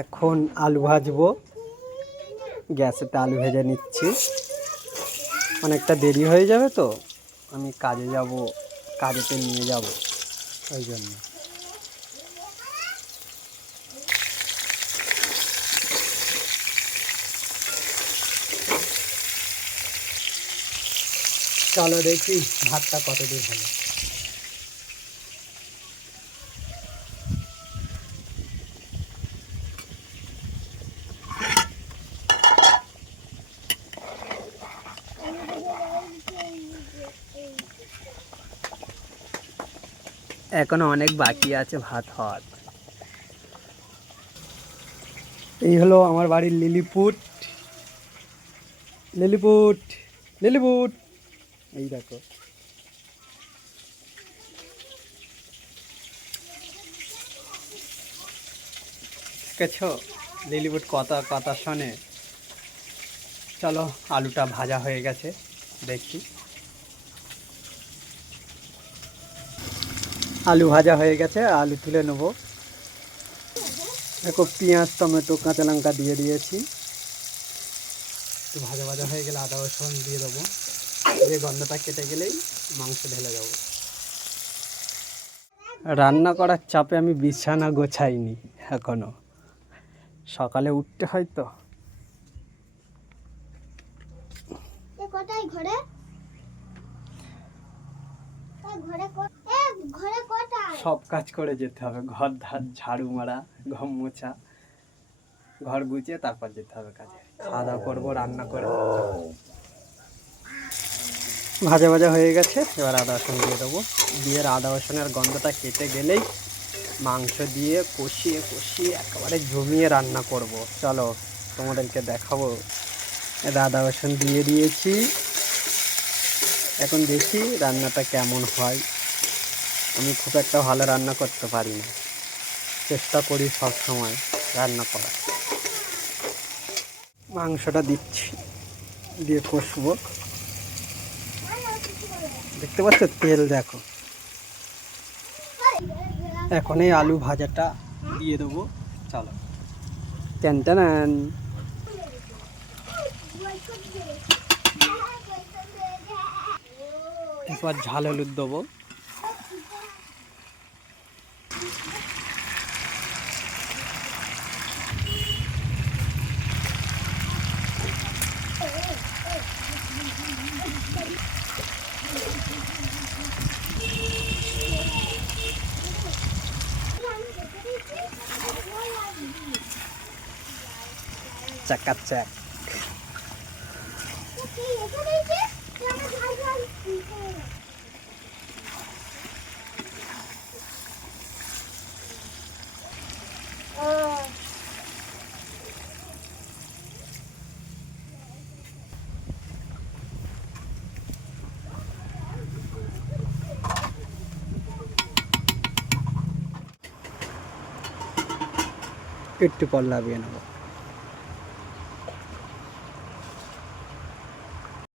এখন আলু ভাজবো, গ্যাসেতে আলু ভেজে নিচ্ছি। অনেকটা দেরি হয়ে যাবে তো, আমি কাজে যাব, কাজেতে নিয়ে যাব, ওই জন্য। চলো দেখি ভাতটা কতদূর হলো। এখনো অনেক বাকি আছে ভাত হওয়ার। এই হলো আমার বাড়ির লিলিপুট, লিলিপুট, লিলিপুট, এই দেখো। দেখেছো লিলিপুট কথা কথা শোনে। চলো আলুটা ভাজা হয়ে গেছে, দেখি। আলু ভাজা হয়ে গেছে, আলু তুলে নেবো। দেখো পেঁয়াজ, টমেটো, কাঁচা লঙ্কা দিয়ে দিয়েছি। একটু ভাজা ভাজা হয়ে গেলে আদা রসুন দিয়ে দেবো, দিয়ে গন্ধটা কেটে গেলেই মাংস ঢেলে দেবো। রান্না করার চাপে আমি বিছানা গোছাইনি এখনো, সকালে উঠতে হয় তো। সব কাজ করে যেতে হবে, ঘর ধার ঝাড়ু মারা, ঘর মোছা, ঘর গুছিয়ে তারপর যেতে হবে কাজে। খাওয়া দাওয়া করবো, রান্না করে। ভাজা ভাজা হয়ে গেছে, এবার আদা রসুন দিয়ে দেবো। দিয়ে আদা রসুনের গন্ধটা কেটে গেলেই মাংস দিয়ে কষিয়ে কষিয়ে একেবারে জমিয়ে রান্না করব। চলো তোমাদেরকে দেখাবো। আদা রসুন দিয়ে দিয়েছি, এখন দেখি রান্নাটা কেমন হয়। আমি খুব একটা ভালো রান্না করতে পারি না, চেষ্টা করি সব সময় রান্না করার। মাংসটা দিচ্ছি, দিয়ে কষবো। দেখতে পাচ্ছ তেল, দেখো। এখন এই আলু ভাজাটা দিয়ে দেবো। চলো, টান টান। এরপর ঝাল হলুদ দেবো। চাকাচাক। একটু পর লাভিয়ে নেবো।